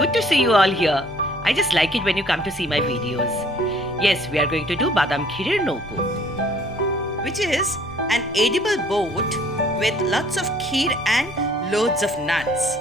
Good to see you all here. I just like it when you come to see my videos. Yes, we are going to do Badam Kheer Nouko, which is an edible boat with lots of kheer and loads of nuts.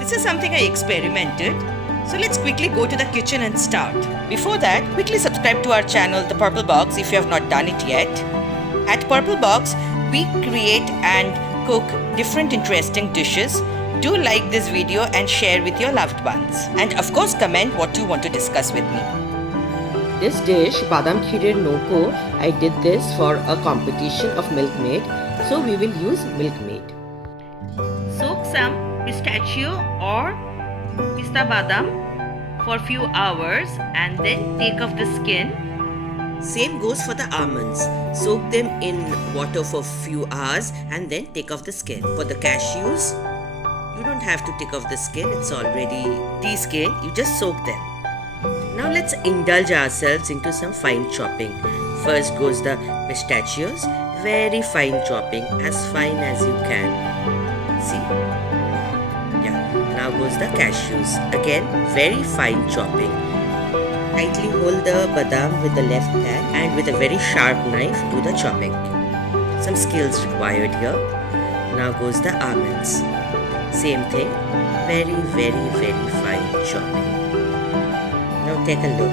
This is something I experimented. So let's quickly go to the kitchen and start. Before that, quickly subscribe to our channel, The Purple Box, if you have not done it yet. At Purple Box, we create and cook different interesting dishes. Do like this video and share with your loved ones. And of course, comment what you want to discuss with me. This dish, Badam Kheer Nouko, I did this for a competition of Milkmaid. So we will use Milkmaid. Soak some pistachio or Pista badam for a few hours and then take off the skin. Same goes for the almonds. Soak them in water for a few hours and then take off the skin. For the cashews, you don't have to take off the skin, it's already de-skinned, you just soak them. Now let's indulge ourselves into some fine chopping. First goes the pistachios, very fine chopping, as fine as you can. See? Now goes the cashews, again very fine chopping. Tightly hold the badam with the left hand and with a very sharp knife do the chopping. Some skills required here. Now goes the almonds. Same thing, very fine chopping. Now take a look.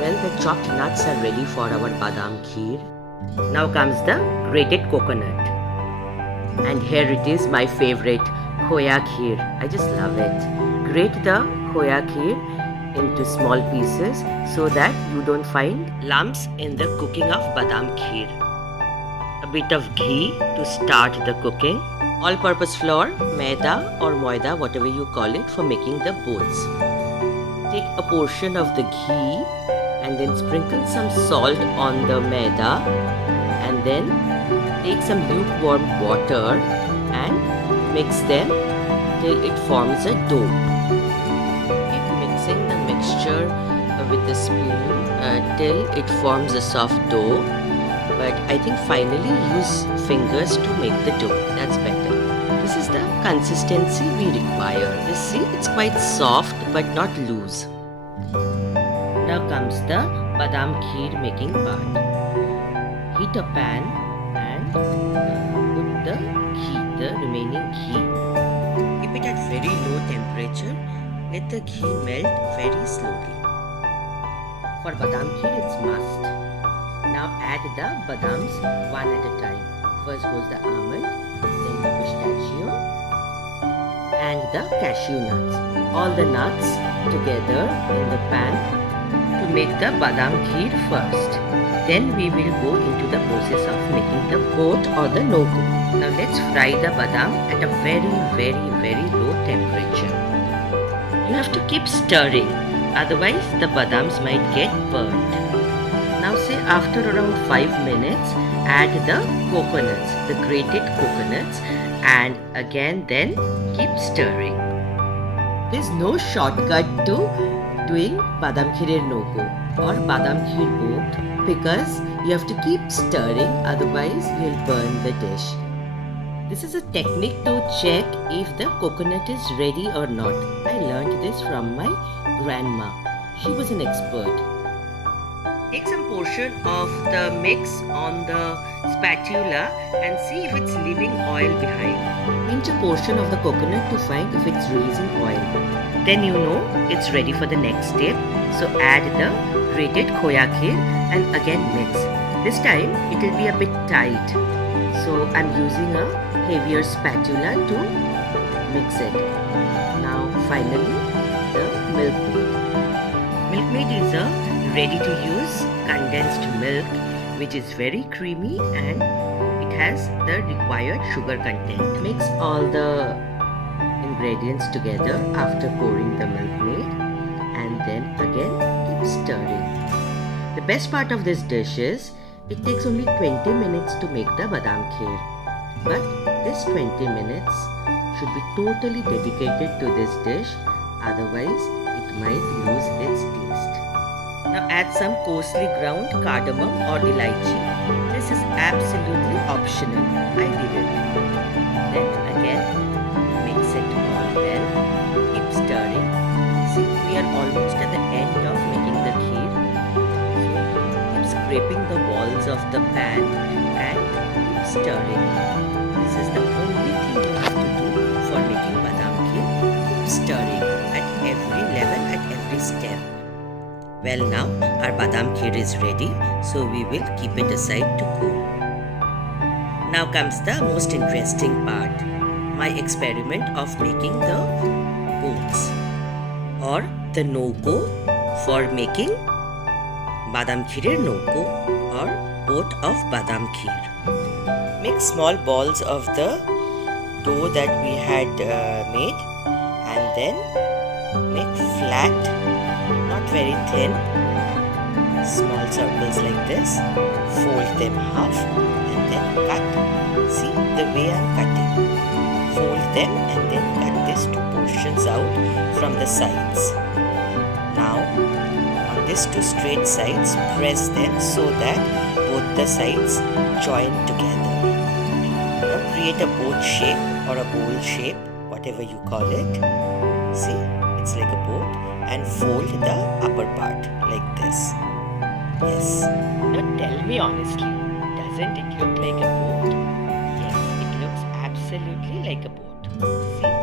Well, the chopped nuts are ready for our badam kheer. Now comes the grated coconut. And here it is, my favorite, Khoya kheer. I just love it. Grate the Khoya kheer into small pieces so that you don't find lumps in the cooking of Badam kheer. A bit of ghee to start the cooking. All-purpose flour, Maida or Maida, whatever you call it, for making the boats. Take a portion of the ghee and then sprinkle some salt on the Maida and then take some lukewarm water and mix them till it forms a dough. Keep mixing the mixture with the spoon till it forms a soft dough. But I think finally use fingers to make the dough. That's better. This is the consistency we require. You see, it's quite soft but not loose. Now comes the Badam Kheer making part. Heat a pan and put the ghee, the remaining ghee. Keep it at very low temperature. Let the ghee melt very slowly. For Badam Kheer, it's must. Now add the badams one at a time. First goes the almond, then the pistachio and the cashew nuts. All the nuts together in the pan to make the Badam Kheer first. Then we will go into the process of making the boat or the nouko. Now let's fry the badam at a very low temperature. You have to keep stirring, otherwise the badams might get burnt. Now say after around 5 minutes, add the coconuts, the grated coconuts, and again then keep stirring. There's no shortcut to doing Badam Kheer Nouko or Badam Kheer boat because you have to keep stirring, otherwise you'll burn the dish. This is a technique to check if the coconut is ready or not. I learned this from my grandma. She was an expert. Take some portion of the mix on the spatula and see if it's leaving oil behind. Pinch a portion of the coconut to find if it's releasing oil. Then you know it's ready for the next step. So add the grated Khoya kheer and again mix. This time it will be a bit tight. So I'm using a heavier spatula to mix it. Now finally the Milkmaid. Milkmaid is a ready to use condensed milk which is very creamy and it has the required sugar content. Mix all the ingredients together after pouring the Milkmaid and then again keep stirring. The best part of this dish is it takes only 20 minutes to make the Badam Kheer. But this 20 minutes should be totally dedicated to this dish, otherwise it might lose its taste. Now add some coarsely ground cardamom or elaichi. This is absolutely optional. I did it. Then again mix it all well. Keep stirring. of the pan and keep stirring. This is the only thing you have to do for making badam kheer. Keep stirring at every level, at every step. Well, now our badam kheer is ready, so we will keep it aside to cool. Now comes the most interesting part, my experiment of making the boats or the Nouko for making Badam Kheer Nouko or boat of Badam Kheer. Make small balls of the dough that we had made and then make flat, not very thin, small circles like this. Fold them half and then cut. See the way I am cutting. Fold them and then cut these two portions out from the sides. Now on these two straight sides, press them so that both the sides join together. Now create a boat shape or a bowl shape, whatever you call it. See, it's like a boat, and fold the upper part like this. Yes. Now tell me honestly, doesn't it look like a boat? Yes, it looks absolutely like a boat. See?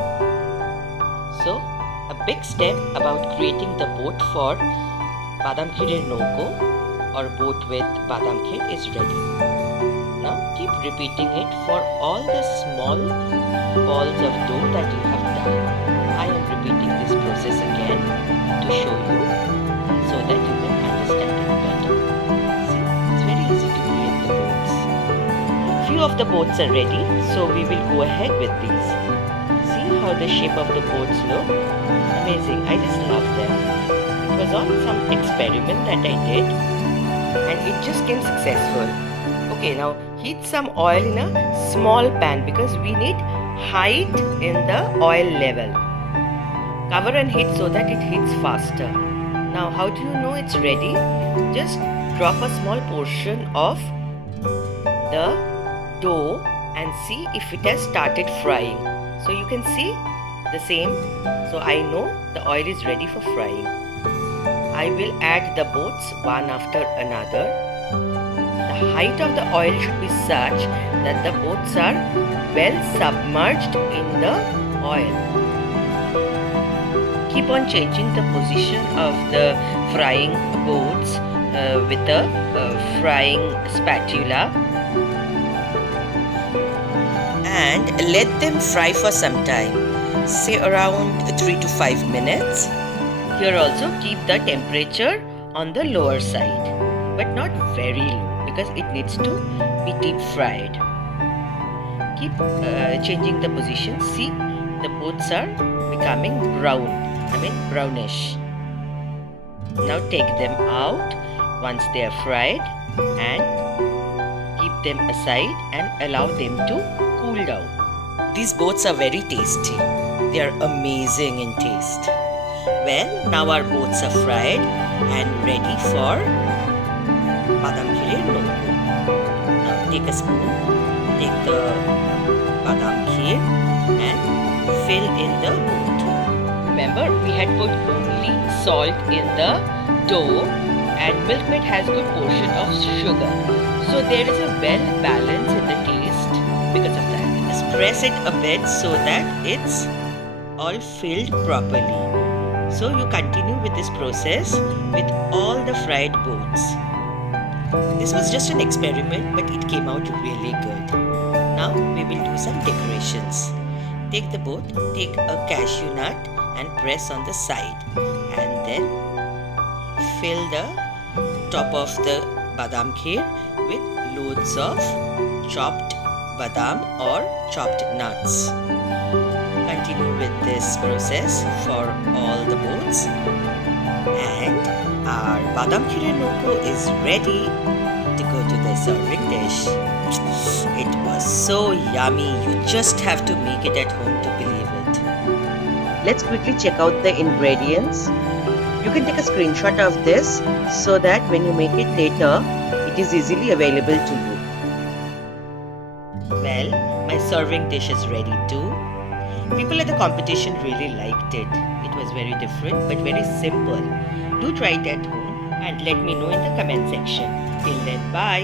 So, a big step about creating the boat for Badam Kheer Nouko or boat with Badam Kheer is ready. Now keep repeating it for all the small balls of dough that you have done. I am repeating this process again to show you so that you can understand it better. See, it's very easy to create the boats. Few of the boats are ready, so we will go ahead with these. See how the shape of the boats look? Amazing, I just love them. It was on some experiment that I did and it just came successful. Okay, now heat some oil in a small pan because we need height in the oil level. Cover and heat so that it heats faster. Now how do you know it's ready? Just drop a small portion of the dough and see if it has started frying. So you can see the same. So I know the oil is ready for frying. I will add the boats one after another. The height of the oil should be such that the boats are well submerged in the oil. Keep on changing the position of the frying boats with the frying spatula. And let them fry for some time, say around 3 to 5 minutes. Here also keep the temperature on the lower side, but not very low because it needs to be deep fried. Keep changing the position. See, the boats are becoming brownish. Now take them out once they are fried and keep them aside and allow them to cool down. These boats are very tasty. They are amazing in taste. Well, now our boats are fried and ready for Badam Kheer Nouko. Now take a spoon, take the Badam Kheer and fill in the boat. Remember, we had put only salt in the dough and Milkmaid has good portion of sugar. So there is a well balance in the taste because of that. Just press it a bit so that it's all filled properly. So you continue with this process with all the fried boats. This was just an experiment, but it came out really good. Now we will do some decorations. Take the boat, take a cashew nut and press on the side and then fill the top of the Badam Kheer with loads of chopped badam or chopped nuts. Continue with this process for all the boats and our Badam Kheer Nouko is ready to go to the serving dish. It was so yummy, you just have to make it at home to believe it. Let's quickly check out the ingredients. You can take a screenshot of this so that when you make it later, it is easily available to you. Well, my serving dish is ready too. People at the competition really liked it. It was very different but very simple. Do try it at home and let me know in the comment section. Till then, bye.